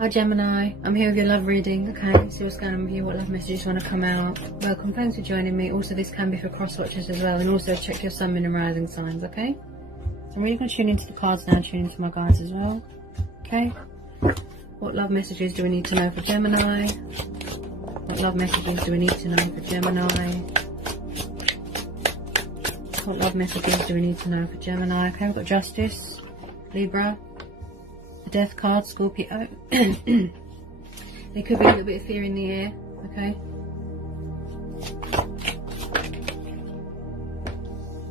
Hi Gemini, I'm here with your love reading. Okay, see what's going on with you, what love messages want to come out. Welcome, thanks for joining me. Also, this can be for cross watchers as well, and also check your sun, moon and rising signs, okay? So I'm really going to tune into the cards now, tune into my guides as well. Okay, what love messages do we need to know for Gemini? What love messages do we need to know for Gemini? What love messages do we need to know for Gemini? Okay, we've got Justice, Libra, the Death card, Scorpio. There could be a little bit of fear in the air, okay?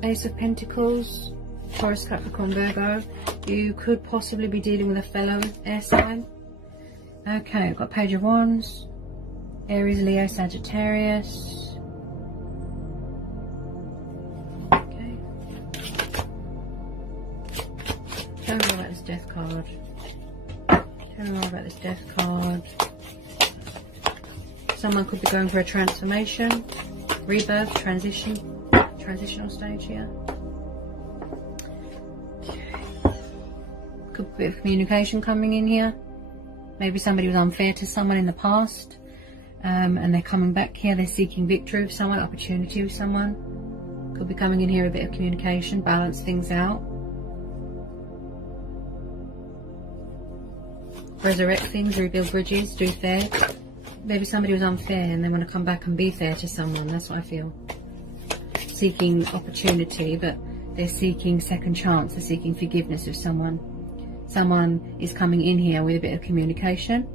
Ace of Pentacles, Taurus, Capricorn, Virgo. You could possibly be dealing with a fellow air sign. Okay, we've got Page of Wands, Aries, Leo, Sagittarius. Okay. Tell me more about this Death card. Tell me more about this Death card. Someone could be going for a transformation, rebirth, transitional stage here. Could be a bit of communication coming in here. Maybe somebody was unfair to someone in the past, and they're coming back here. They're seeking victory with someone, opportunity with someone. Could be coming in here a bit of communication, balance things out. Resurrect things, rebuild bridges, do fair. Maybe somebody was unfair and they want to come back and be fair to someone. That's what I feel. Seeking opportunity, but they're seeking second chance. They're seeking forgiveness of someone. Someone is coming in here with a bit of communication.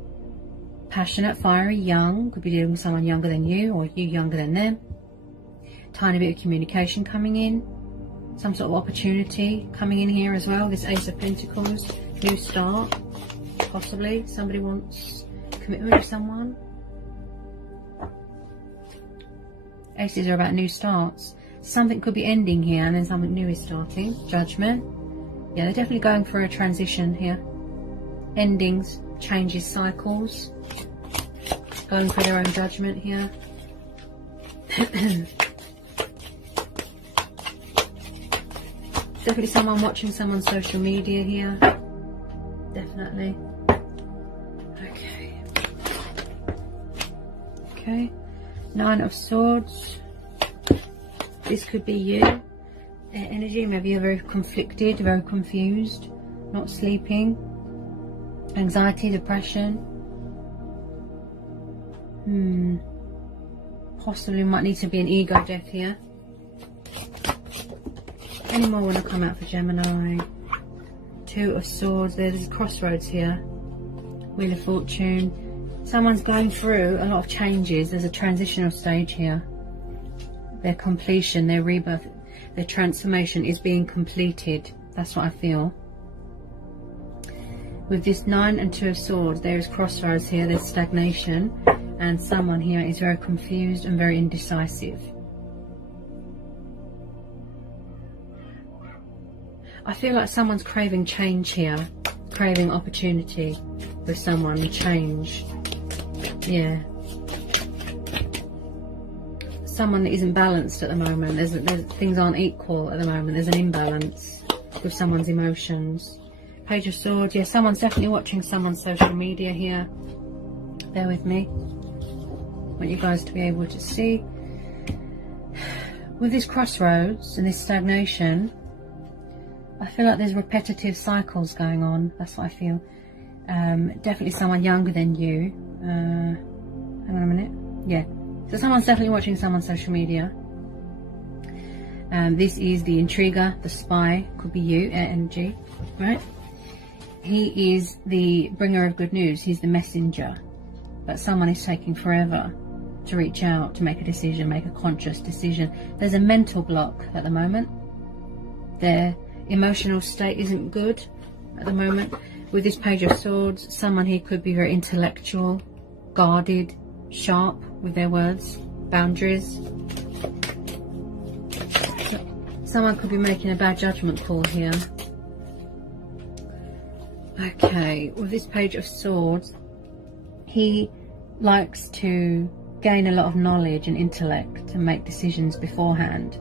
Passionate, fiery, young. Could be dealing with someone younger than you or you younger than them. Tiny bit of communication coming in. Some sort of opportunity coming in here as well. This Ace of Pentacles, new start. Possibly somebody wants commitment with someone. Aces are about new starts. Something could be ending here and then something new is starting. Judgment. Yeah, they're definitely going for a transition here. Endings, changes, cycles. Going for their own judgment here. Definitely someone watching someone's social media here. Definitely. Okay, Nine of Swords. This could be you. Energy, maybe you're very conflicted, very confused, not sleeping. Anxiety, depression. Possibly might need to be an ego death here. Any more want to come out for Gemini? Two of Swords. There's crossroads here. Wheel of Fortune. Someone's going through a lot of changes. There's a transitional stage here. Their completion, their rebirth, their transformation is being completed. That's what I feel. With this Nine and Two of Swords, there is crossroads here. There's stagnation. And someone here is very confused and very indecisive. I feel like someone's craving change here. Craving opportunity with someone, change. Yeah. Someone that isn't balanced at the moment. There's things aren't equal at the moment. There's an imbalance with someone's emotions. Page of Swords. Yeah, someone's definitely watching someone's social media here. Bear with me. I want you guys to be able to see. With this crossroads and this stagnation, I feel like there's repetitive cycles going on. That's what I feel. Definitely someone younger than you. Hang on a minute. Yeah. So someone's definitely watching someone's social media. This is the intriguer, the spy. Could be you, air energy. Right? He is the bringer of good news. He's the messenger. But someone is taking forever to reach out, to make a decision, make a conscious decision. There's a mental block at the moment. Their emotional state isn't good at the moment. With this Page of Swords, someone here could be very intellectual, guarded, sharp with their words, boundaries. Someone could be making a bad judgment call here. Okay, with this Page of Swords, he likes to gain a lot of knowledge and intellect and make decisions beforehand,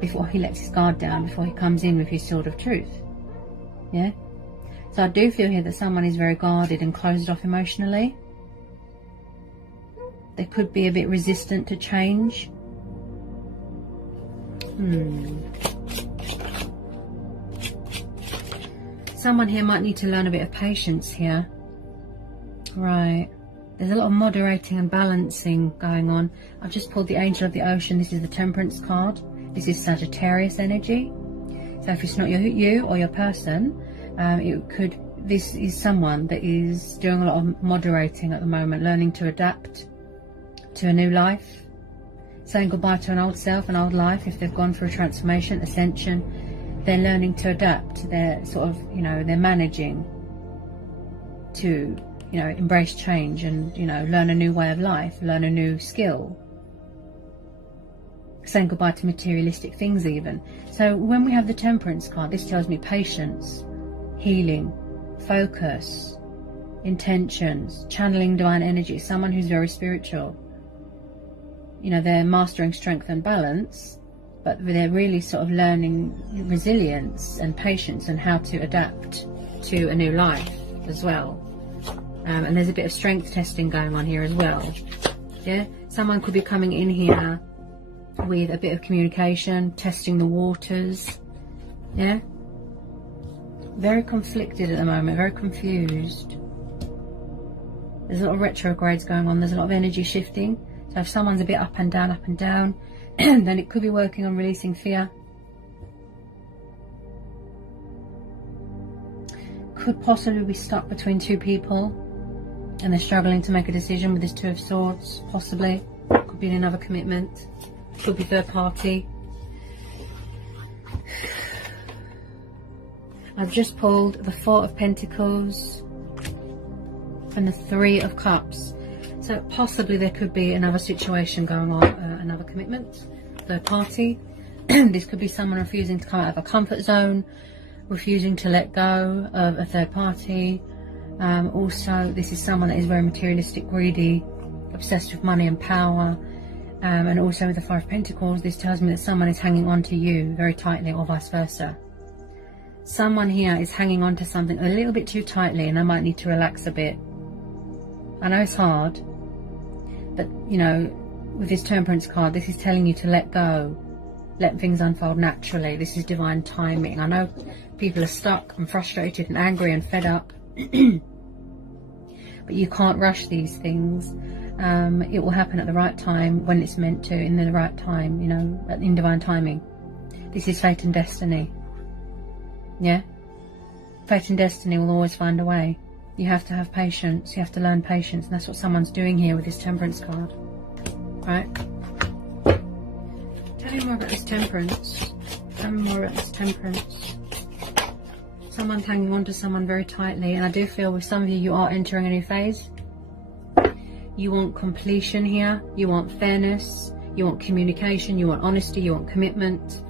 before he lets his guard down, before he comes in with his sword of truth. Yeah? So I do feel here that someone is very guarded and closed off emotionally. They could be a bit resistant to change. Someone here might need to learn a bit of patience here. Right. There's a lot of moderating and balancing going on. I've just pulled the Angel of the Ocean. This is the Temperance card. This is Sagittarius energy. So if it's not you or your person, this is someone that is doing a lot of moderating at the moment, learning to adapt to a new life, saying goodbye to an old self, an old life. If they've gone through transformation, ascension, they're learning to adapt. They're sort of, they're managing to, embrace change and, learn a new way of life, learn a new skill. Saying goodbye to materialistic things even. So when we have the Temperance card, this tells me patience, healing, focus, intentions, channeling divine energy. Someone who's very spiritual. They're mastering strength and balance, but they're really sort of learning resilience and patience and how to adapt to a new life as well. And there's a bit of strength testing going on here as well. Yeah, someone could be coming in here with a bit of communication, testing the waters. Yeah, very conflicted at the moment, very confused. There's a lot of retrogrades going on. There's a lot of energy shifting. So if someone's a bit up and down, then it could be working on releasing fear. Could possibly be stuck between two people and they're struggling to make a decision with this Two of Swords, possibly. Could be in another commitment. Could be third party. I've just pulled the Four of Pentacles and the Three of Cups. So possibly there could be another situation going on, another commitment, third party. This could be someone refusing to come out of a comfort zone, refusing to let go of a third party. Also, this is someone that is very materialistic, greedy, obsessed with money and power. And also with the Five of Pentacles, this tells me that someone is hanging on to you very tightly, or vice versa. Someone here is hanging on to something a little bit too tightly, and I might need to relax a bit. I know it's hard, but with this Temperance card, this is telling you to let go, let things unfold naturally. This is divine timing. I know people are stuck and frustrated and angry and fed up, but you can't rush these things. It will happen at the right time, when it's meant to, in the right time, in divine timing. This is fate and destiny. Yeah, fate and destiny will always find a way. You have to have patience. You have to learn patience, and that's what someone's doing here with this Temperance card. Right? Tell me more about this Temperance. Tell me more about this Temperance. Someone's hanging on to someone very tightly, and I do feel with some of you, you are entering a new phase. You want completion here. You want fairness. You want communication. You want honesty. You want commitment.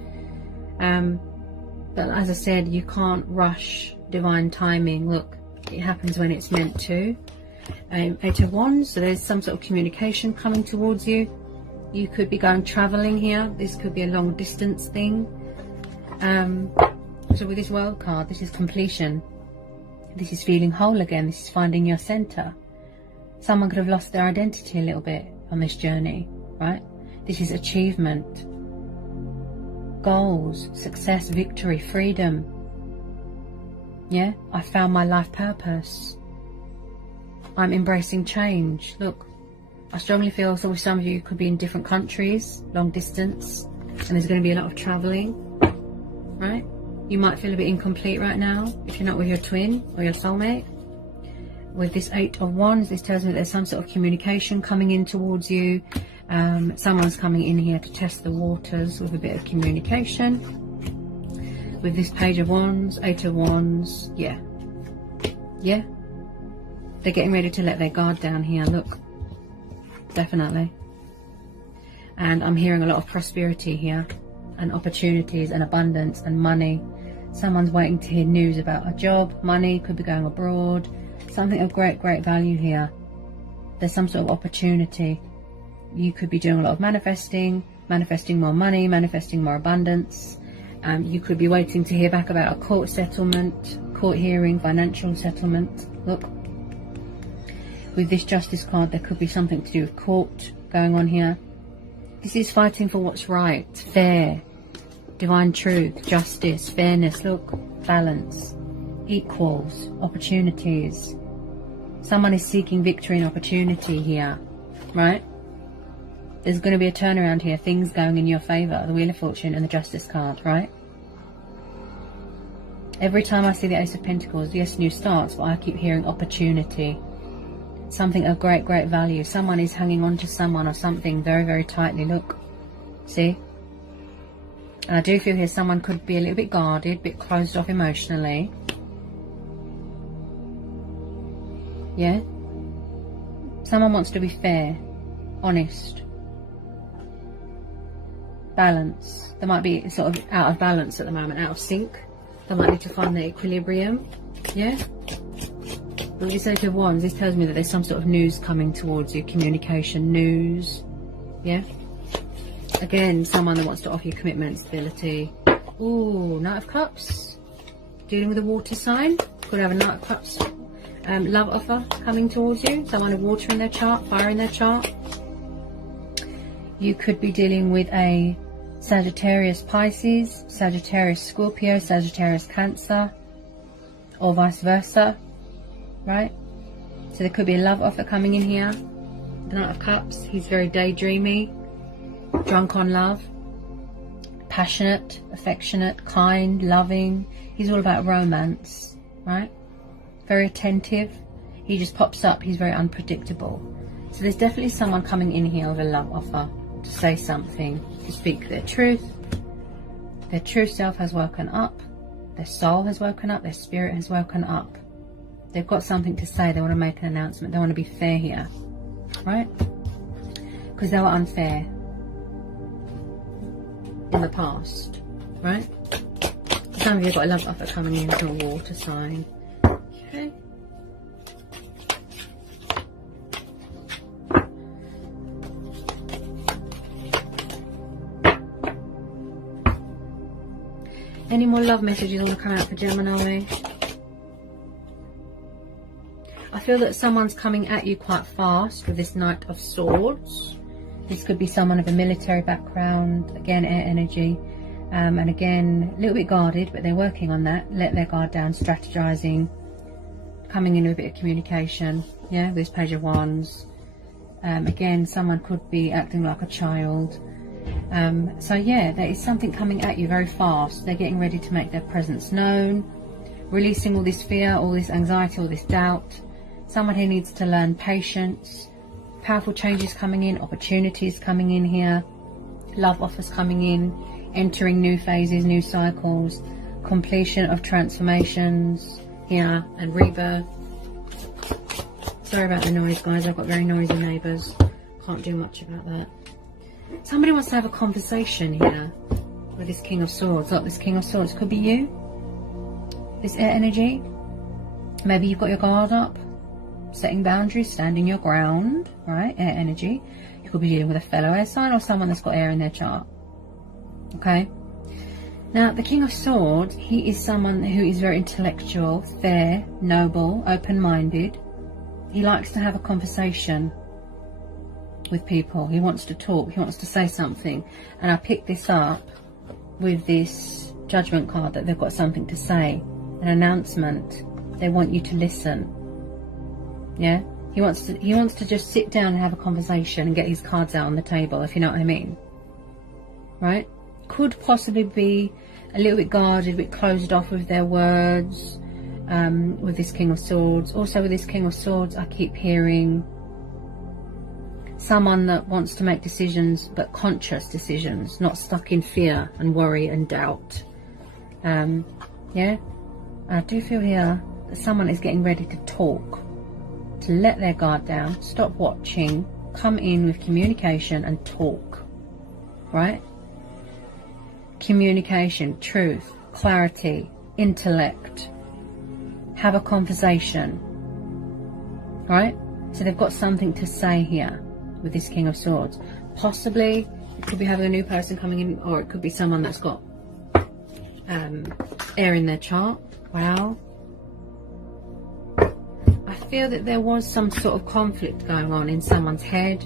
But as I said, you can't rush divine timing. Look, it happens when it's meant to. Eight of Wands, so there's some sort of communication coming towards you. You could be going traveling here. This could be a long distance thing. So with this World card, this is completion. This is feeling whole again. This is finding your center. Someone could have lost their identity a little bit on this journey, right? This is achievement, goals, success, victory, freedom. Yeah, I found my life purpose. I'm embracing change. Look, I strongly feel so with some of you could be in different countries, long distance, and there's going to be a lot of traveling, right? You might feel a bit incomplete right now if you're not with your twin or your soulmate. With this Eight of Wands, this tells me there's some sort of communication coming in towards you. Someone's coming in here to test the waters with a bit of communication. With this Page of Wands, Eight of Wands, yeah. They're getting ready to let their guard down here, look. Definitely. And I'm hearing a lot of prosperity here, and opportunities and abundance and money. Someone's waiting to hear news about a job, money, could be going abroad. Something of great value here. There's some sort of opportunity. You could be doing a lot of manifesting more money, manifesting more abundance. You could be waiting to hear back about a court settlement, court hearing, financial settlement. Look, with this Justice card, there could be something to do with court going on here. This is fighting for what's right, fair, divine truth, justice, fairness. Look, balance, equals, opportunities. Someone is seeking victory and opportunity here, right? There's going to be a turnaround here, things going in your favour, the Wheel of Fortune and the Justice card, right? Every time I see the Ace of Pentacles, yes, new starts, but I keep hearing opportunity. Something of great, great value. Someone is hanging on to someone or something very, very tightly. Look, see? And I do feel here someone could be a little bit guarded, a bit closed off emotionally. Yeah? Someone wants to be fair, honest, balance. They might be sort of out of balance at the moment, out of sync. They might need to find their equilibrium. Yeah? With this Eight of Wands, this tells me that there's some sort of news coming towards you, communication, news. Yeah? Again, someone that wants to offer you commitment, stability. Ooh, Knight of Cups. Dealing with a water sign. Could have a Knight of Cups love offer coming towards you. Someone with water in their chart, fire in their chart. You could be dealing with a Sagittarius Pisces, Sagittarius Scorpio, Sagittarius Cancer, or vice versa. Right? So there could be a love offer coming in here. The Knight of Cups. He's very daydreamy, drunk on love, passionate, affectionate, kind, loving. He's all about romance, right? Very attentive. He just pops up. He's very unpredictable. So there's definitely someone coming in here with a love offer to say something, to speak their truth. Their true self has woken up. Their soul has woken up. Their spirit has woken up. They've got something to say. They want to make an announcement. They want to be fair here, right? Because they were unfair in the past, right? Some of you have got a love offer coming in to a water sign. Okay. Any more love messages want to come out for Gemini? I feel that someone's coming at you quite fast with this Knight of Swords. This could be someone of a military background, again air energy, and again a little bit guarded, but they're working on that. Let their guard down, strategizing, coming in with a bit of communication. Yeah, this Page of Wands. Again, someone could be acting like a child. So yeah, there is something coming at you very fast. They're getting ready to make their presence known, releasing all this fear, all this anxiety, all this doubt. Someone who needs to learn patience. Powerful changes coming in, opportunities coming in here, love offers coming in, entering new phases, new cycles, completion of transformations here, and rebirth. Sorry about the noise, guys. I've got very noisy neighbours. Can't do much about that. Somebody wants to have a conversation here with this King of Swords. Look, this King of Swords could be you. This air energy. Maybe you've got your guard up, setting boundaries, standing your ground, right? Air energy. You could be dealing with a fellow air sign or someone that's got air in their chart. Okay. Now, the King of Swords, he is someone who is very intellectual, fair, noble, open-minded. He likes to have a conversation with people. He wants to talk. He wants to say something. And I picked this up with this Judgment card, that they've got something to say, an announcement. They want you to listen. Yeah, he wants to just sit down and have a conversation and get his cards out on the table, if you know what I mean. Right? Could possibly be a little bit guarded, a bit closed off with their words, with this King of Swords. Also with this King of Swords, I keep hearing someone that wants to make decisions, but conscious decisions, not stuck in fear and worry and doubt. Yeah, I do feel here that someone is getting ready to talk, to let their guard down, stop watching, come in with communication and talk, right? Communication, truth, clarity, intellect, have a conversation, right? So they've got something to say here with this King of Swords. Possibly it could be having a new person coming in, or it could be someone that's got air in their chart. Wow. feel that there was some sort of conflict going on in someone's head,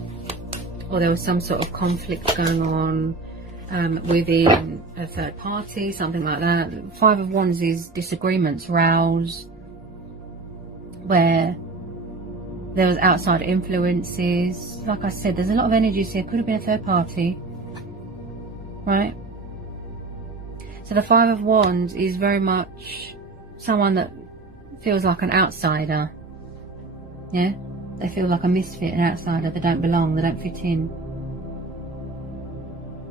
or there was some sort of conflict going on within a third party, something like that. Five of Wands is disagreements, rows, where there was outside influences. Like I said, there's a lot of energies here. Could have been a third party, right? So the Five of Wands is very much someone that feels like an outsider. Yeah, they feel like a misfit, an outsider. They don't belong, they don't fit in.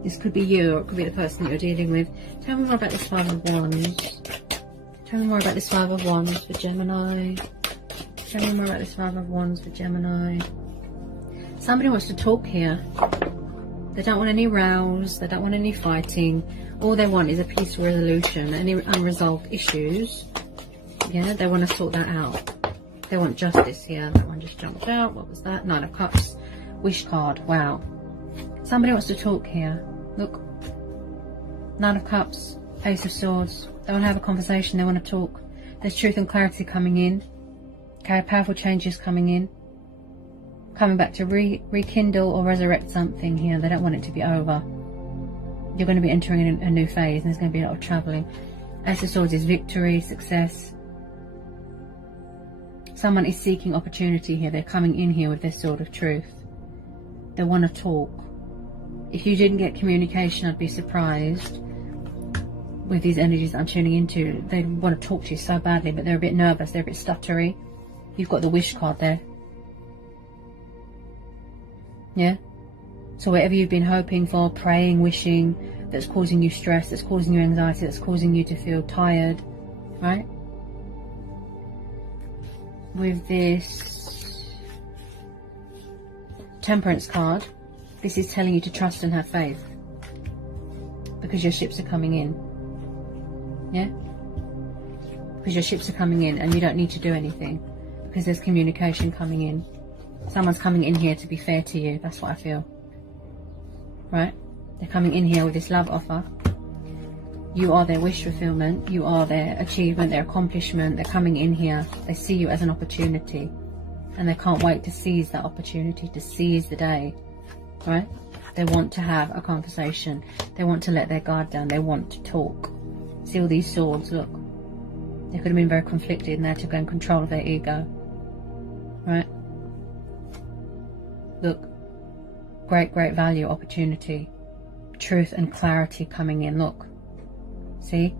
This could be you, or it could be the person that you're dealing with. Tell me more about this Five of Wands. Tell me more about this Five of Wands for Gemini. Tell me more about this Five of Wands for Gemini. Somebody wants to talk here. They don't want any rows. They don't want any fighting. All they want is a peaceful resolution. Any unresolved issues, yeah, they want to sort that out. They want justice here. That one just jumped out. What was that? Nine of Cups. Wish card. Wow. Somebody wants to talk here. Look. Nine of Cups. Ace of Swords. They want to have a conversation. They want to talk. There's truth and clarity coming in. Okay, powerful changes coming in. Coming back to rekindle or resurrect something here. They don't want it to be over. You're going to be entering a new phase, and there's going to be a lot of travelling. Ace of Swords is victory, success. Someone is seeking opportunity here. They're coming in here with their sword of truth. They want to talk. If you didn't get communication, I'd be surprised with these energies that I'm tuning into. They want to talk to you so badly, but they're a bit nervous. They're a bit stuttery. You've got the wish card there. Yeah? So whatever you've been hoping for, praying, wishing, that's causing you stress, that's causing you anxiety, that's causing you to feel tired, right? With this Temperance card, this is telling you to trust and have faith, because your ships are coming in. Yeah? Because your ships are coming in and you don't need to do anything, because there's communication coming in. Someone's coming in here to be fair to you. That's what I feel. Right? They're coming in here with this love offer. You are their wish fulfillment. You are their achievement, their accomplishment. They're coming in here. They see you as an opportunity. And they can't wait to seize that opportunity, to seize the day. Right? They want to have a conversation. They want to let their guard down. They want to talk. See all these swords, look. They could have been very conflicted, and they had to go in control of their ego. Right? Look. Great, great value, opportunity. Truth and clarity coming in, look. See?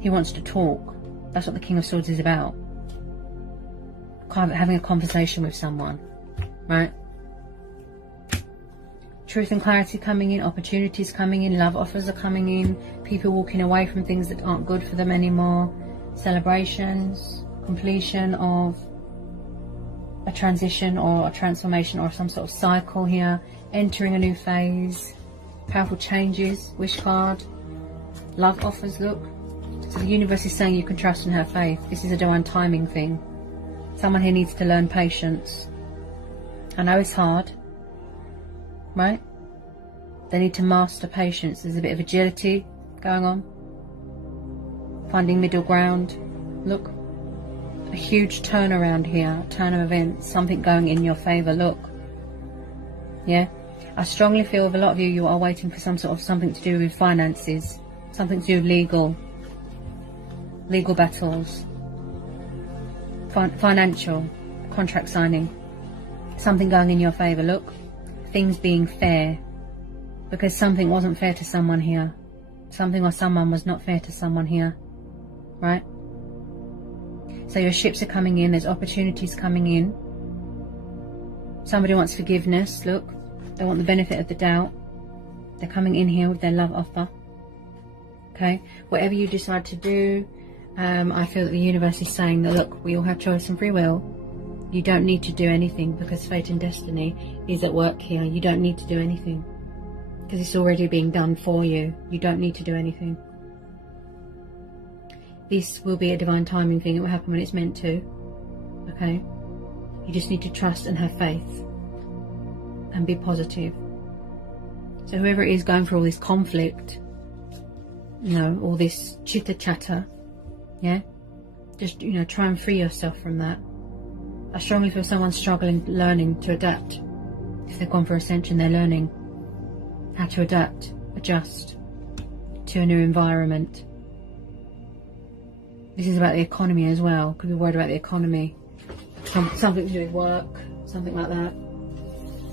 He wants to talk. That's what the King of Swords is about. Kind of having a conversation with someone. Right? Truth and clarity coming in, opportunities coming in, love offers are coming in, people walking away from things that aren't good for them anymore, celebrations, completion of a transition or a transformation or some sort of cycle here, entering a new phase, powerful changes, wish card, love offers, look. So the universe is saying you can trust and have faith. This is a divine timing thing. Someone here needs to learn patience. I know it's hard, right? They need to master patience. There's a bit of agility going on. Finding middle ground. Look. A huge turnaround here. Turn of events. Something going in your favour. Look. Yeah. I strongly feel with a lot of you, you are waiting for some sort of something to do with finances. Something to do with legal battles. Financial. Contract signing. Something going in your favour. Look. Things being fair. Because something wasn't fair to someone here. Something or someone was not fair to someone here. Right? So your ships are coming in. There's opportunities coming in. Somebody wants forgiveness. Look. They want the benefit of the doubt. They're coming in here with their love offer. Okay? Whatever you decide to do, I feel that the universe is saying that, look, we all have choice and free will. You don't need to do anything, because fate and destiny is at work here. You don't need to do anything, because it's already being done for you. You don't need to do anything. This will be a divine timing thing. It will happen when it's meant to. Okay? You just need to trust and have faith. And be positive. So whoever it is going through all this conflict, you know, all this chitter chatter, yeah? Just, you know, try and free yourself from that. I strongly feel someone's struggling, learning to adapt. If they've gone for ascension, they're learning how to adapt, adjust to a new environment. This is about the economy as well. Could be worried about the economy. Something to do with work, something like that.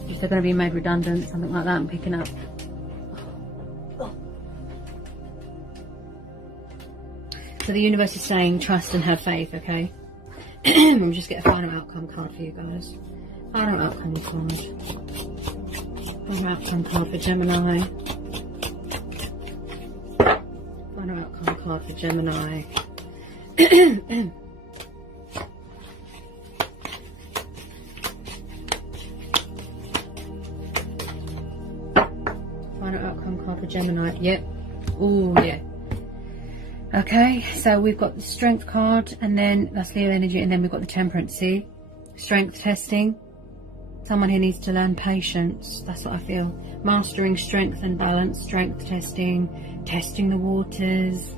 If they're going to be made redundant, something like that, I'm picking up. So the universe is saying trust and have faith, okay? We'll just get a final outcome card for you guys. Final outcome card. Final outcome card for Gemini. Final outcome card for Gemini. Final outcome card for Gemini. Yep. Oh, yeah. Okay, so we've got the Strength card, and then that's Leo energy, and then we've got the Temperance. See? Strength testing. Someone who needs to learn patience. That's what I feel. Mastering strength and balance. Strength testing. Testing the waters.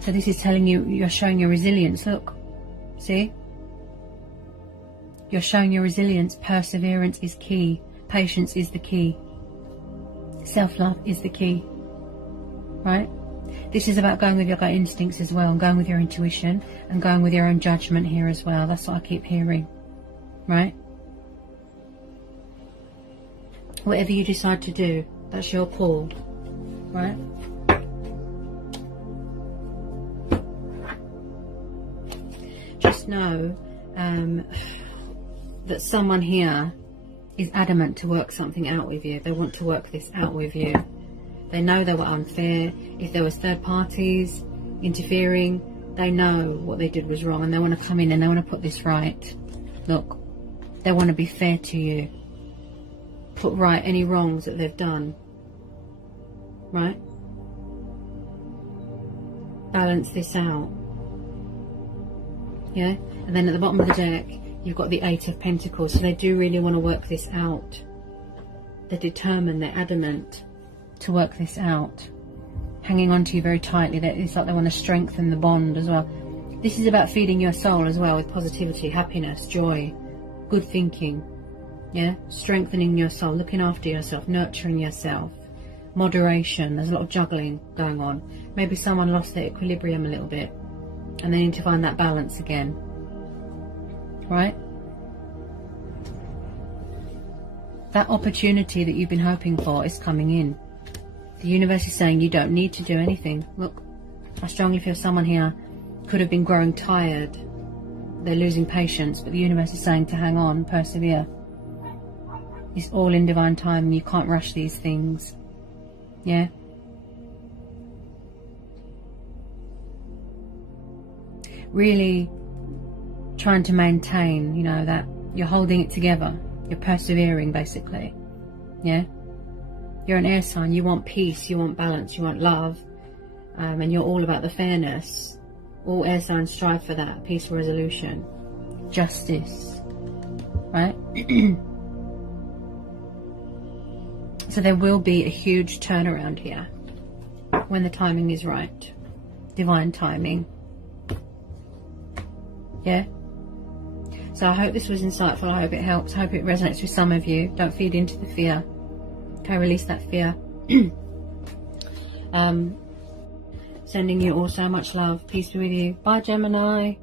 So this is telling you, you're showing your resilience. Look. See? You're showing your resilience. Perseverance is key. Patience is the key. Self-love is the key. Right? This is about going with your gut instincts as well, and going with your intuition, and going with your own judgment here as well. That's what I keep hearing. Right? Whatever you decide to do, that's your call. Right? Just know that someone here is adamant to work something out with you. They want to work this out with you. They know they were unfair. If there was third parties interfering, they know what they did was wrong, and they want to come in and they want to put this right. Look, they want to be fair to you. Put right any wrongs that they've done. Right? Balance this out. Yeah? And then at the bottom of the deck, you've got the Eight of Pentacles. So they do really want to work this out. They're determined, they're adamant to work this out, hanging on to you very tightly. It's like they want to strengthen the bond as well. This is about feeding your soul as well with positivity, happiness, joy, good thinking. Yeah, strengthening your soul, looking after yourself, nurturing yourself, moderation. There's a lot of juggling going on. Maybe someone lost their equilibrium a little bit and they need to find that balance again. Right? That opportunity that you've been hoping for is coming in. The universe is saying you don't need to do anything. Look, I strongly feel someone here could have been growing tired. They're losing patience, but the universe is saying to hang on, persevere. It's all in divine time, and you can't rush these things. Yeah? Really trying to maintain, you know, that you're holding it together. You're persevering, basically. Yeah? You're an air sign. You want peace, you want balance, you want love, and you're all about the fairness. All air signs strive for that. Peaceful resolution. Justice. Right? So there will be a huge turnaround here when the timing is right. Divine timing. Yeah? So I hope this was insightful. I hope it helps. I hope it resonates with some of you. Don't feed into the fear. Okay, release that fear. Sending you all so much love. Peace be with you. Bye, Gemini.